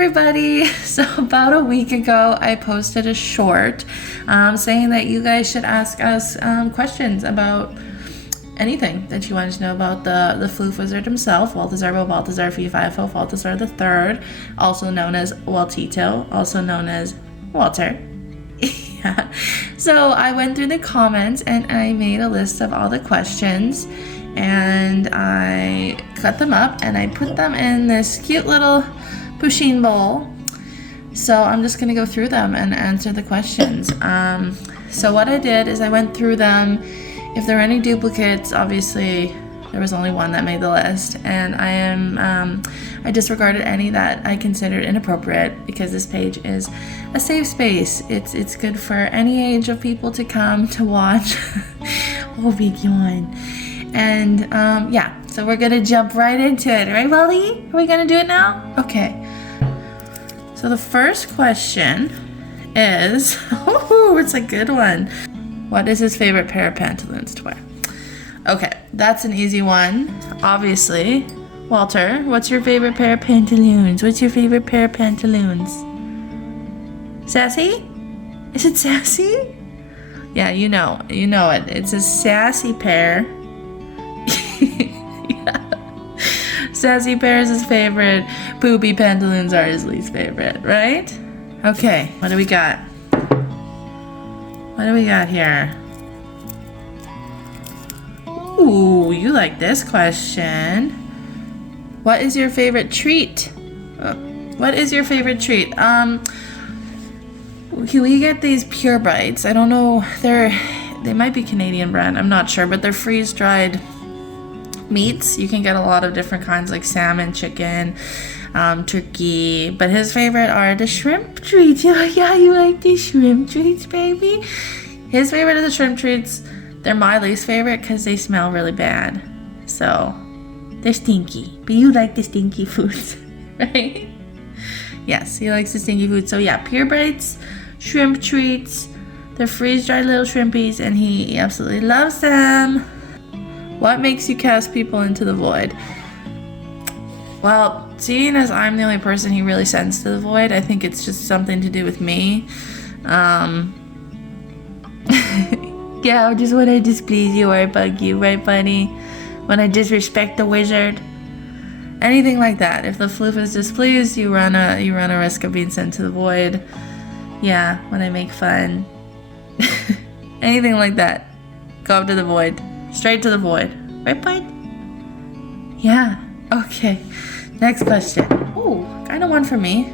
everybody. So about a week ago I posted a short saying that you guys should ask us questions about anything that you wanted to know about the Fuzzard himself, Balthazar Fifo, Balthazar the Third, also known as Waltito, also known as Walter. Yeah. So I went through the comments and I made a list of all the questions and I cut them up and I put them in this cute little pusheen bowl. So I'm just gonna go through them and answer the questions. So what I did is I went through them. If there are any duplicates, obviously there was only one that made the list, and I disregarded any that I considered inappropriate because this page is a safe space. It's good for any age of people to come to watch. Oh, big yawn. And yeah, so we're gonna jump right into it, right, Wally? Are we gonna do it now? Okay. So the first question is, oh, it's a good one. What is his favorite pair of pantaloons to wear? Okay, that's an easy one. Obviously, Walter, what's your favorite pair of pantaloons? What's your favorite pair of pantaloons? Sassy? Is it sassy? Yeah, you know it. It's a sassy pair. Yeah. Sassy pair is his favorite. Poopy pantaloons are his least favorite, right? Okay, what do we got? What do we got here? Ooh, you like this question. What is your favorite treat? What is your favorite treat? We get these Pure Bites. I don't know, they might be Canadian brand, I'm not sure, but they're freeze-dried meats. You can get a lot of different kinds like salmon, chicken, turkey, but his favorite are the shrimp treats. Yeah, you like the shrimp treats, baby? His favorite are the shrimp treats. They're my least favorite because they smell really bad. So, they're stinky. But you like the stinky foods, right? Yes, he likes the stinky food. So yeah, Pure Bites, shrimp treats. They're freeze-dried little shrimpies and he absolutely loves them. What makes you cast people into the void? Well, seeing as I'm the only person he really sends to the void, I think it's just something to do with me. Yeah, just when I displease you or I bug you, right, buddy? When I disrespect the wizard. Anything like that. If the floof is displeased, you run a risk of being sent to the void. Yeah, when I make fun. Anything like that. Go up to the void. Straight to the void. Right, bud? Yeah. Okay. Next question. Oh, kind of one for me.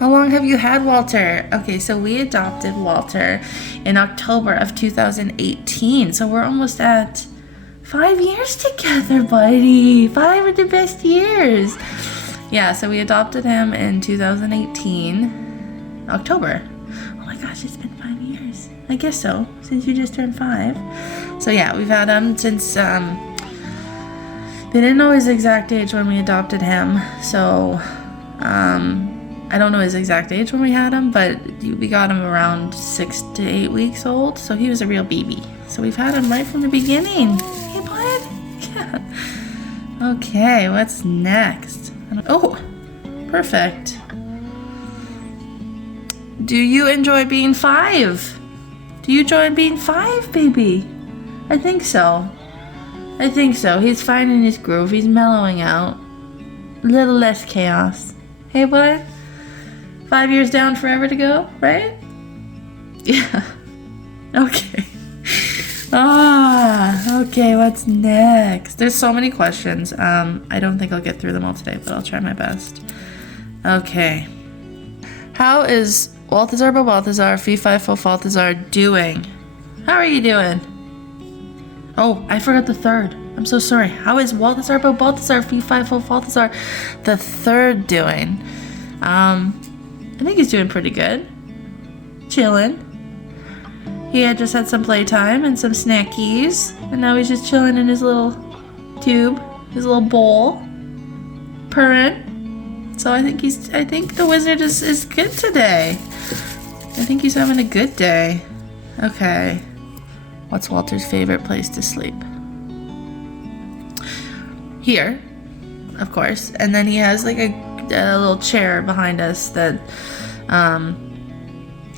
How long have you had Walter? Okay, so we adopted Walter in October of 2018. So we're almost at 5 years together, buddy. 5 of the best years. Yeah, so we adopted him in 2018, October. Oh my gosh, it's been 5 years. I guess so, since you just turned 5. So yeah, we've had him since, they didn't know his exact age when we adopted him. So, I don't know his exact age when we had him, but we got him around 6 to 8 weeks old. So he was a real baby. So we've had him right from the beginning. Hey, bud? Yeah. Okay, what's next? Oh, perfect. Do you enjoy being 5? Do you enjoy being 5, baby? I think so. He's finding his groove. He's mellowing out. A little less chaos. Hey, bud? 5 years down, forever to go, right? Yeah. Okay. Okay, what's next? There's so many questions. I don't think I'll get through them all today, but I'll try my best. Okay. How is Balthazar Fifo Balthazar doing? How are you doing? Oh, I forgot the third. I'm so sorry. How is Balthazar Fifo Balthazar the Third doing? I think he's doing pretty good. Chilling. He had just had some playtime and some snackies, and now he's just chilling in his little tube, his little bowl, purring. So I think the wizard is good today. I think he's having a good day. Okay. What's Walter's favorite place to sleep? Here, of course. And then he has like a a little chair behind us that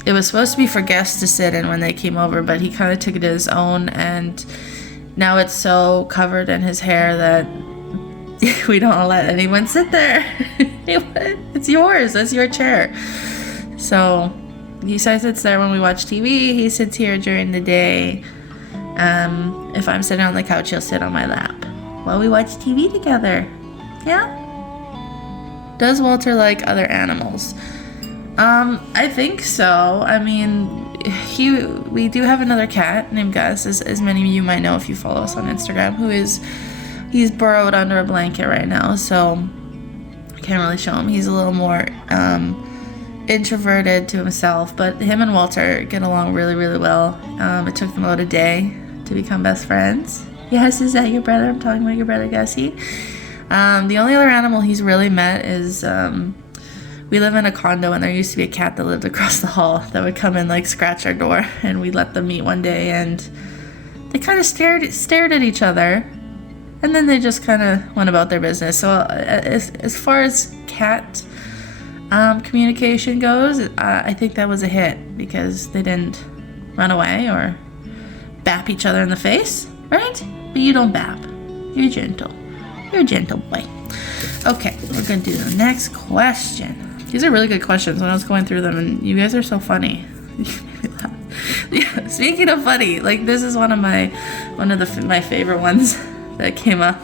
it was supposed to be for guests to sit in when they came over, but he kind of took it as his own, and now it's so covered in his hair that we don't let anyone sit there. It's yours. That's your chair. So he sits there when we watch TV. He sits here during the day. If I'm sitting on the couch, he'll sit on my lap while we watch TV together. Yeah? Does Walter like other animals? I think so. I mean, we do have another cat named Gus, as many of you might know if you follow us on Instagram, he's burrowed under a blanket right now, so I can't really show him. He's a little more introverted to himself, but him and Walter get along really, really well. It took them about a day to become best friends. Yes, is that your brother? I'm talking about your brother, Gussie. The only other animal he's really met is we live in a condo, and there used to be a cat that lived across the hall that would come and like scratch our door, and we let them meet one day, and they kind of stared at each other, and then they just kind of went about their business. So as far as cat communication goes, I think that was a hit because they didn't run away or bap each other in the face, right? But you don't bap. You're gentle. You're a gentle boy. Okay, we're gonna do the next question. These are really good questions when I was going through them, and you guys are so funny. Yeah, speaking of funny, like this is one of my favorite ones that came up.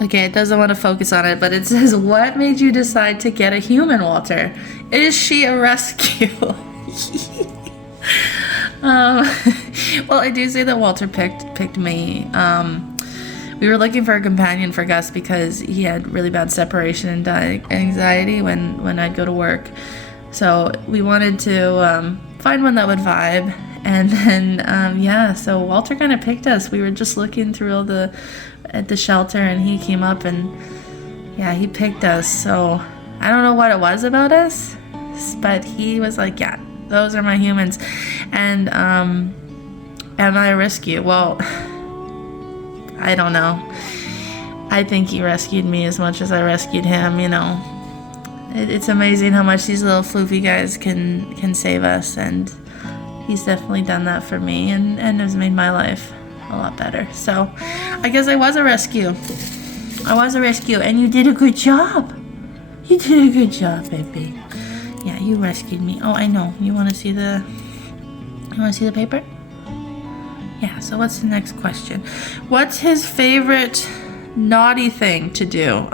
Okay, it doesn't want to focus on it, but it says, what made you decide to get a human, Walter? Is she a rescue? Well, I do say that Walter picked me. We were looking for a companion for Gus because he had really bad separation and anxiety when I'd go to work. So we wanted to find one that would vibe. And then, so Walter kind of picked us. We were just looking through at the shelter, and he came up, and yeah, he picked us. So I don't know what it was about us, but he was like, yeah, those are my humans. And am I a rescue? Well, I don't know. I think he rescued me as much as I rescued him, you know. It's amazing how much these little floofy guys can save us, and he's definitely done that for me and has made my life a lot better. So I guess I was a rescue. And you did a good job. You did a good job, baby. Yeah, you rescued me. Oh, I know. You want to see the paper? Yeah, so what's the next question? What's his favorite naughty thing to do?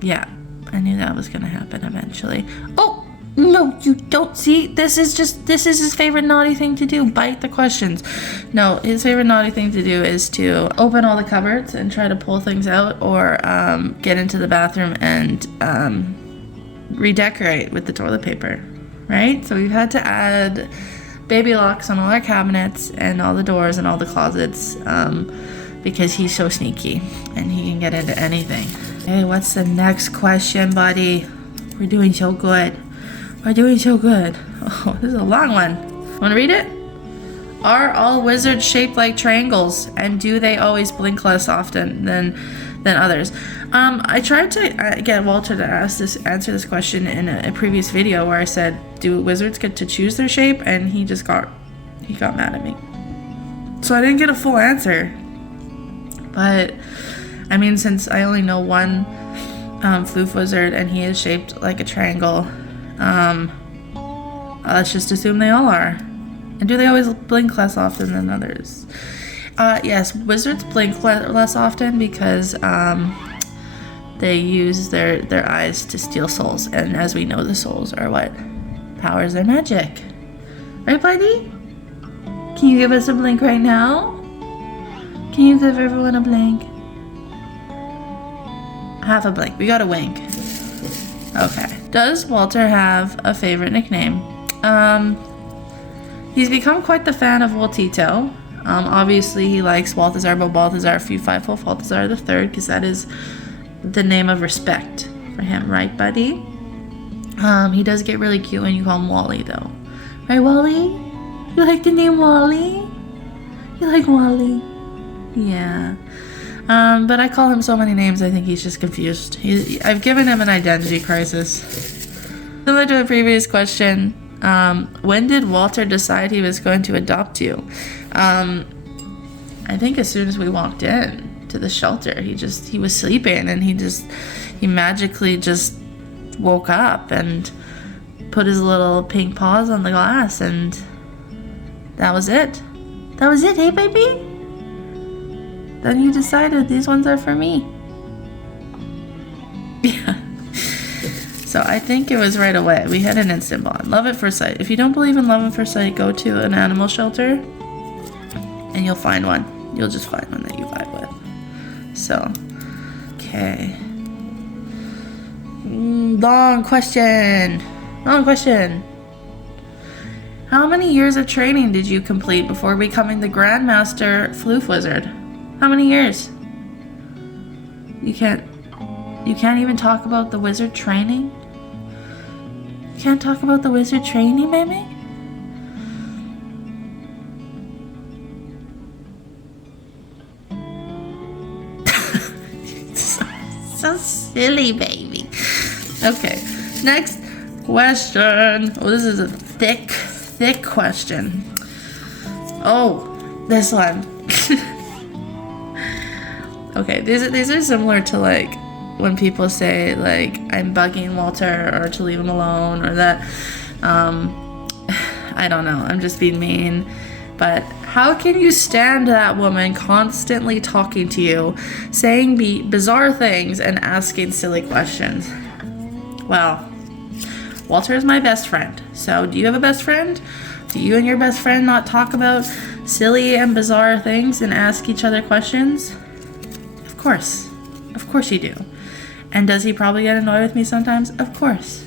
Yeah, I knew that was gonna happen eventually. Oh, no, you don't. See, this is his favorite naughty thing to do. Bite the questions. No, his favorite naughty thing to do is to open all the cupboards and try to pull things out, or get into the bathroom and redecorate with the toilet paper, right? So we've had to add baby locks on all our cabinets and all the doors and all the closets because he's so sneaky and he can get into anything. Hey, what's the next question, buddy? We're doing so good. Oh, this is a long one. Want to read it? Are all wizards shaped like triangles, and do they always blink less often than others? I tried to get Walter to answer this question in a previous video where I said, do wizards get to choose their shape? And he got mad at me. So I didn't get a full answer. But I mean, since I only know one floof wizard and he is shaped like a triangle, let's just assume they all are. And do they always blink less often than others? Yes, wizards blink less often because they use their eyes to steal souls, and as we know, the souls are what powers their magic. Right, buddy? Can you give us a blink right now? Can you give everyone a blink? Half a blink. We got a wink. Okay. Does Walter have a favorite nickname? He's become quite the fan of Waltito. Obviously, he likes Balthazar, but Balthazar Fee-Fi-Fo Balthazar the Third, because that is the name of respect for him, right, buddy? He does get really cute when you call him Wally, though. Right, Wally? You like the name Wally? You like Wally? Yeah. But I call him so many names, I think he's just confused. I've given him an identity crisis. Similar to a previous question, when did Walter decide he was going to adopt you? I think as soon as we walked in to the shelter, he was sleeping and he magically just woke up and put his little pink paws on the glass, and that was it. That was it, hey baby? Then you decided these ones are for me. Yeah. So I think it was right away. We had an instant bond. Love at first sight. If you don't believe in love at first sight, go to an animal shelter and you'll find one. You'll just find one that you vibe with. So, okay. Long question. How many years of training did you complete before becoming the Grandmaster Floof Wizard? How many years? You can't even talk about the wizard training? You can't talk about the wizard training, baby? So silly, baby. Okay, next question. Oh, this is a thick question. Oh, this one. Okay, these are similar to like when people say like I'm bugging Walter or to leave him alone or that I don't know, I'm just being mean. But how can you stand that woman constantly talking to you, saying bizarre things and asking silly questions? Well, Walter is my best friend. So do you have a best friend? Do you and your best friend not talk about silly and bizarre things and ask each other questions? Of course you do. And does he probably get annoyed with me sometimes? Of course.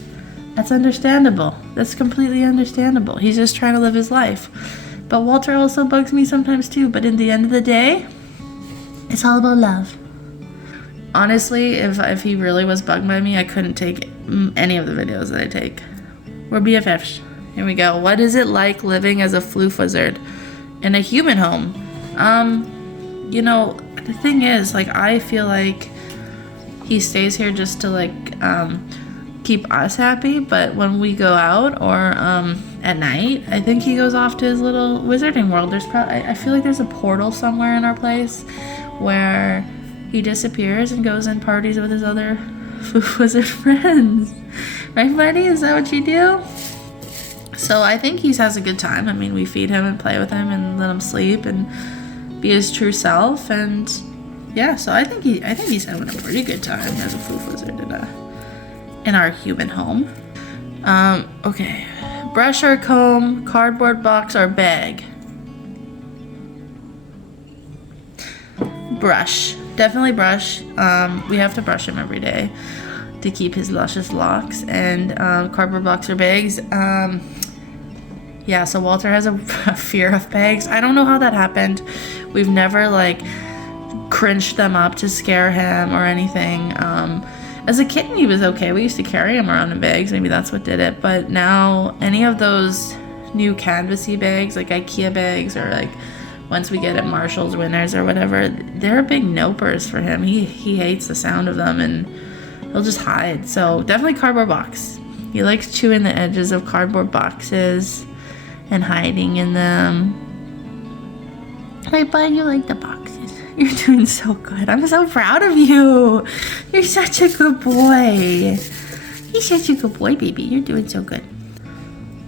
That's understandable. That's completely understandable. He's just trying to live his life. But Walter also bugs me sometimes too. But in the end of the day, it's all about love. Honestly, if he really was bugged by me, I couldn't take any of the videos that I take. We're BFFs. Here we go. What is it like living as a floof wizard in a human home? You know, the thing is, like, I feel like he stays here just to like keep us happy, but when we go out or at night, I think he goes off to his little wizarding world. I feel like there's a portal somewhere in our place where he disappears and goes and parties with his other wizard friends. Right, buddy? Is that what you do? So I think he has a good time. I mean, we feed him and play with him and let him sleep and be his true self. And yeah, so I think he's having a pretty good time as a floof wizard in our human home. Okay. Brush or comb, cardboard box or bag? Brush. Definitely brush. We have to brush him every day to keep his luscious locks. And cardboard box or bags. Yeah, so Walter has a fear of bags. I don't know how that happened. We've never like cringed them up to scare him or anything. As a kitten, he was okay. We used to carry him around in bags. Maybe that's what did it. But now, any of those new canvasy bags, like IKEA bags, or like once we get at Marshall's Winners or whatever, they're big nopers for him. He hates the sound of them, and he'll just hide. So definitely cardboard box. He likes chewing the edges of cardboard boxes and hiding in them. Hey, bud, you like the boxes. You're doing so good. I'm so proud of you. You're such a good boy. You're such a good boy, baby. You're doing so good.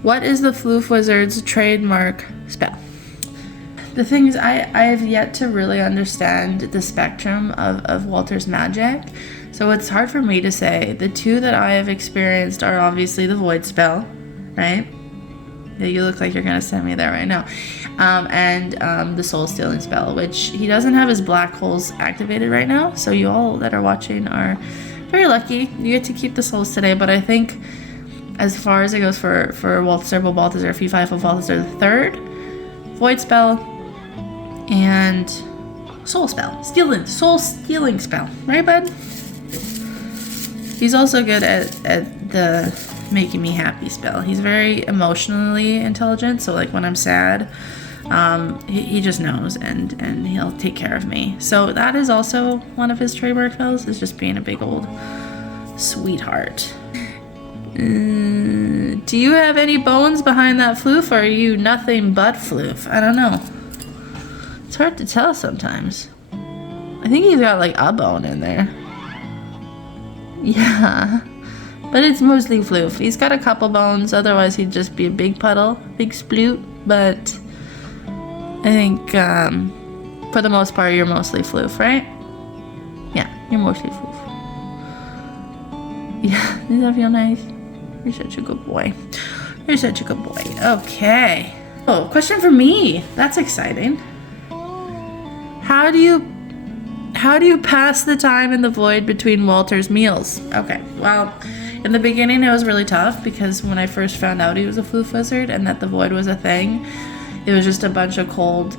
What is the Floof Wizard's trademark spell? The thing is, I have yet to really understand the spectrum of Walter's magic. So it's hard for me to say. The two that I have experienced are obviously the void spell, right? Yeah, you look like you're going to send me there right now. And the soul stealing spell, which he doesn't have his black holes activated right now. So you all that are watching are very lucky. You get to keep the souls today. But I think as far as it goes for Walter Balthazar, Fee Fi Fo Balthazar the third, void spell and soul spell. Soul stealing spell. Right, bud? He's also good at the making me happy spell. He's very emotionally intelligent, so like when I'm sad, He just knows, and he'll take care of me. So that is also one of his trademark fails, is just being a big old sweetheart. Do you have any bones behind that floof, or are you nothing but floof? I don't know. It's hard to tell sometimes. I think he's got like a bone in there. Yeah, but it's mostly floof. He's got a couple bones, otherwise he'd just be a big puddle, big sploot. But I think for the most part you're mostly floof, right? Yeah, you're mostly floof. Yeah, does that feel nice? You're such a good boy. You're such a good boy. Okay. Oh, question for me. That's exciting. How do you pass the time in the void between Walter's meals? Okay, well, in the beginning it was really tough because when I first found out he was a floof wizard and that the void was a thing, it was just a bunch of cold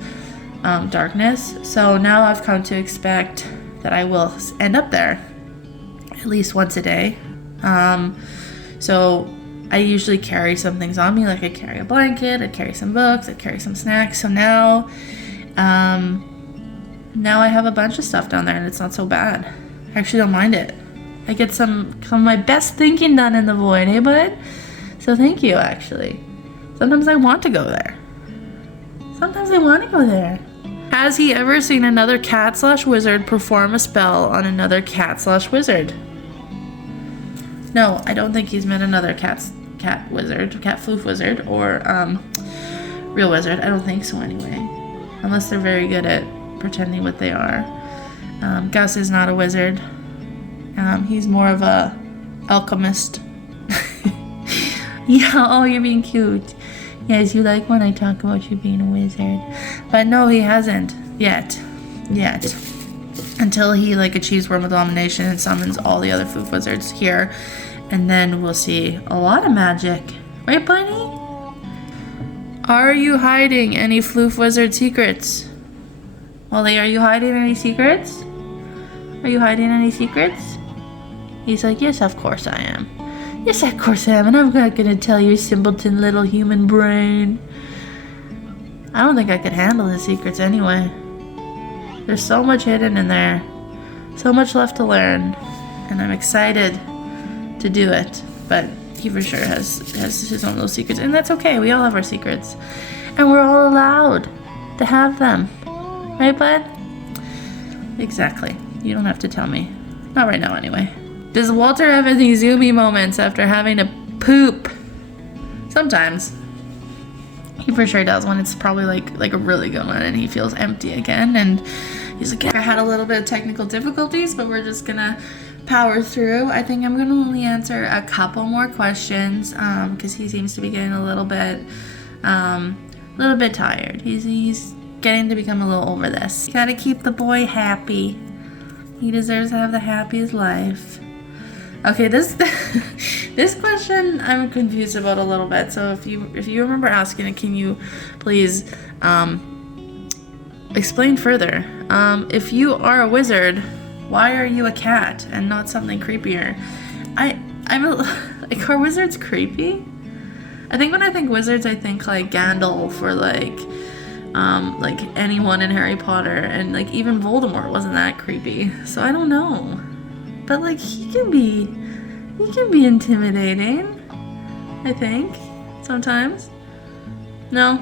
darkness. So now I've come to expect that I will end up there at least once a day. So I usually carry some things on me, like I carry a blanket, I carry some books, I carry some snacks. So now I have a bunch of stuff down there and it's not so bad. I actually don't mind it. I get some of my best thinking done in the void, hey bud? So thank you, actually. Sometimes I want to go there. Has he ever seen another cat/wizard perform a spell on another cat/wizard? No, I don't think he's met another cat floof wizard, or real wizard. I don't think so anyway. Unless they're very good at pretending what they are. Gus is not a wizard. He's more of a alchemist. Yeah, oh, you're being cute. Yes, you like when I talk about you being a wizard. But no, he hasn't yet. Until he achieves world domination and summons all the other floof wizards here. And then we'll see a lot of magic. Right, bunny? Are you hiding any floof wizard secrets? Wally, are you hiding any secrets? He's like, yes, of course I am. Yes, of course I am, and I'm not gonna tell your simpleton little human brain. I don't think I could handle his secrets anyway. There's so much hidden in there. So much left to learn. And I'm excited to do it. But he for sure has his own little secrets. And that's okay, we all have our secrets. And we're all allowed to have them. Right, bud? Exactly. You don't have to tell me. Not right now, anyway. Does Walter have any zoomy moments after having to poop? Sometimes. He for sure does when it's probably like a really good one and he feels empty again. And he's like, I had a little bit of technical difficulties, but we're just gonna power through. I think I'm gonna only answer a couple more questions because he seems to be getting a little bit tired. He's getting to become a little over this. You gotta keep the boy happy. He deserves to have the happiest life. Okay, this question I'm confused about a little bit. So if you remember asking it, can you please explain further? If you are a wizard, why are you a cat and not something creepier? Are wizards creepy? I think when I think wizards, I think like Gandalf or like anyone in Harry Potter, and even Voldemort wasn't that creepy. So I don't know. But he can be intimidating, I think, sometimes. No.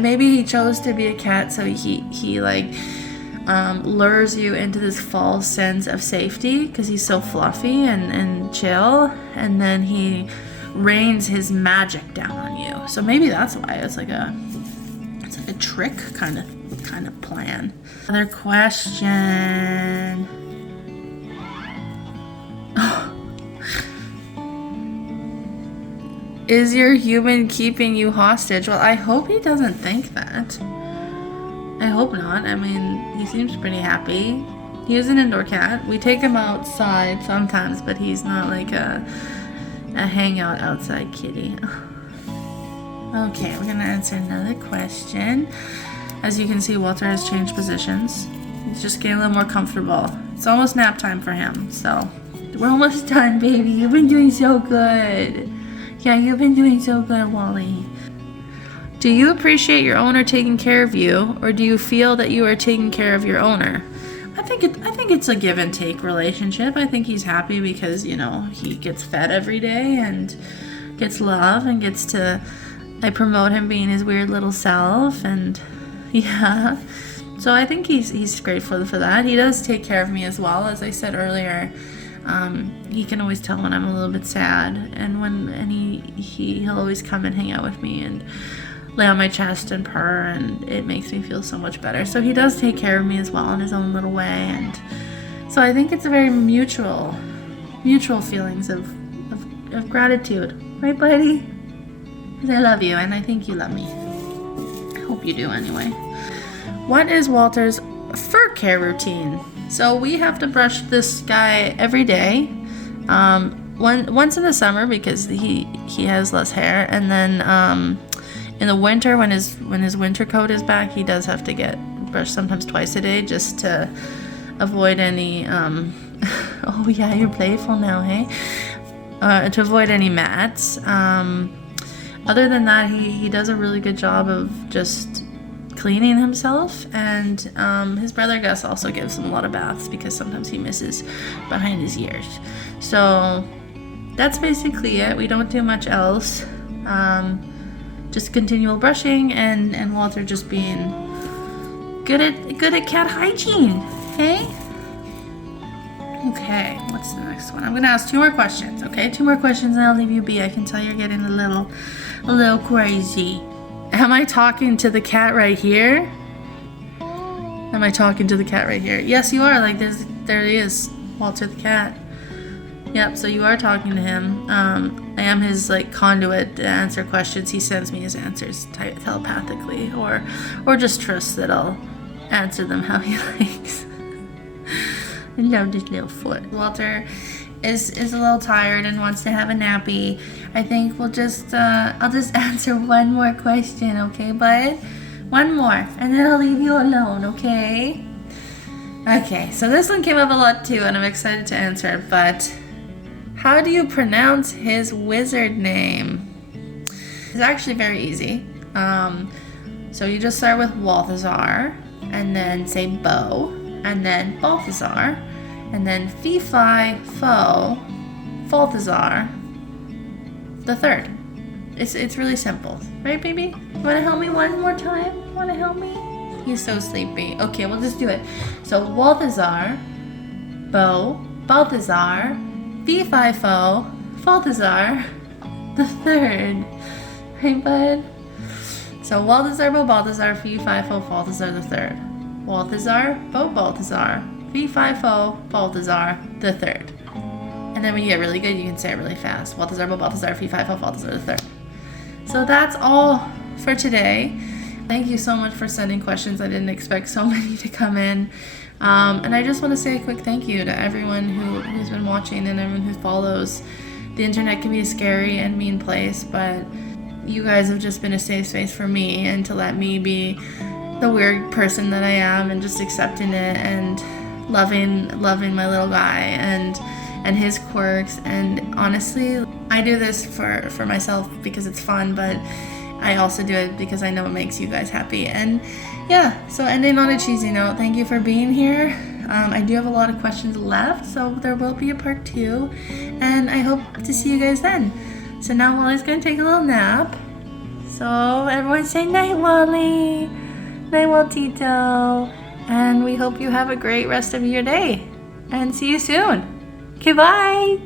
Maybe he chose to be a cat so he lures you into this false sense of safety because he's so fluffy and chill, and then he rains his magic down on you. So maybe that's why it's like a trick kind of plan. Another question. Is your human keeping you hostage? Well, I hope he doesn't think that. I hope not. I mean, he seems pretty happy. He is an indoor cat. We take him outside sometimes, but he's not like a hangout outside kitty. Okay, we're gonna answer another question. As you can see, Walter has changed positions. He's just getting a little more comfortable. It's almost nap time for him, so we're almost done, baby. You've been doing so good. Yeah, you've been doing so good, Wally. Do you appreciate your owner taking care of you, or do you feel that you are taking care of your owner? I think it's a give and take relationship. I think he's happy because, you know, he gets fed every day and gets love and gets to, I promote him being his weird little self, and yeah. So I think he's grateful for that. He does take care of me as well. As I said earlier, he can always tell when I'm a little bit sad, and he'll always come and hang out with me and lay on my chest and purr, and it makes me feel so much better. So he does take care of me as well in his own little way, and so I think it's a very mutual feelings of gratitude, right, buddy? Because I love you, and I think you love me. I hope you do anyway. What is Walter's fur care routine? So we have to brush this guy every day, once in the summer because he has less hair, and then in the winter, when his winter coat is back, he does have to get brushed sometimes twice a day just to avoid any, oh yeah, you're playful now, hey? To avoid any mats. Other than that, he does a really good job of just cleaning himself, and his brother Gus also gives him a lot of baths because sometimes he misses behind his ears. So that's basically it. We don't do much else. Just continual brushing and Walter just being good at cat hygiene. Hey? Okay, what's the next one? I'm gonna ask 2 more questions, okay? 2 more questions and I'll leave you be. I can tell you're getting a little crazy. Am I talking to the cat right here? Am I talking to the cat right here? Yes, you are. Like there he is, Walter the cat. Yep, so you are talking to him. I am his like conduit to answer questions. He sends me his answers telepathically, or just trust that I'll answer them how he likes. I love this little foot. Walter is a little tired and wants to have a nappy. I think we'll just I'll just answer one more question, okay, bud? One more, and then I'll leave you alone, okay? Okay, so this one came up a lot too, and I'm excited to answer it, but how do you pronounce his wizard name? It's actually very easy. So you just start with Walthazar, and then say Bo, and then Balthazar, and then Fee Fi Fo Balthazar the third. It's really simple, right, baby? You want to help me one more time? Want to help me? He's so sleepy. Okay, we'll just do it. So Walthazar, Bo, Balthazar, Fee Fi Fo Balthazar the third. Hey, bud. So Walthazar, Bo, Balthazar, Fee Fi Fo Balthazar the third. Walthazar, Bo, Balthazar, Fee Fi Fo Balthazar the third. And then when you get really good, you can say it really fast. Walthazar, Bo, Balthazar, Fee Fi Fo Balthazar the third. So that's all for today. Thank you so much for sending questions. I didn't expect so many to come in. And I just want to say a quick thank you to everyone who's been watching and everyone who follows. The internet can be a scary and mean place, but you guys have just been a safe space for me and to let me be the weird person that I am and just accepting it and loving my little guy and his quirks. And honestly, I do this for myself because it's fun, but I also do it because I know it makes you guys happy. And yeah, so ending on a cheesy note, thank you for being here. I do have a lot of questions left, so there will be a part 2, and I hope to see you guys then. So now Wally's gonna take a little nap. So everyone say night, Wally. Night, Waltito. And we hope you have a great rest of your day. And see you soon. Okay, bye.